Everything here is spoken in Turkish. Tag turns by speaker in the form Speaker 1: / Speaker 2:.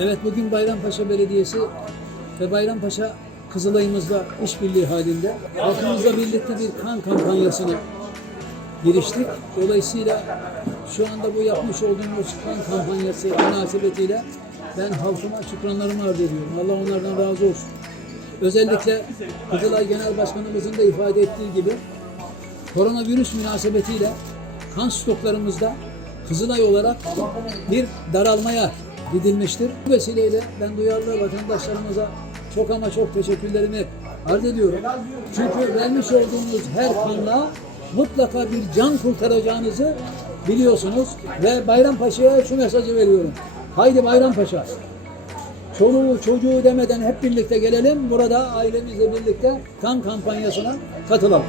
Speaker 1: Evet bugün Bayrampaşa Belediyesi ve Bayrampaşa Kızılay'ımızla işbirliği halinde halkımızla birlikte bir kan kampanyasına giriştik. Dolayısıyla şu anda bu yapmış olduğumuz kan kampanyası münasebetiyle ben halkıma şükranlarımı arz ediyorum. Allah onlardan razı olsun. Özellikle Kızılay Genel Başkanımızın da ifade ettiği gibi koronavirüs münasebetiyle kan stoklarımızda Kızılay olarak bir daralmaya gidilmiştir. Bu vesileyle ben duyarlı vatandaşlarımıza çok ama çok teşekkürlerimi arz ediyorum. Çünkü vermiş olduğunuz her kanla mutlaka bir can kurtaracağınızı biliyorsunuz. Ve Bayrampaşa'ya şu mesajı veriyorum. Haydi Bayrampaşa. Çoluğu çocuğu demeden hep birlikte gelelim. Burada ailemizle birlikte kan kampanyasına katılalım.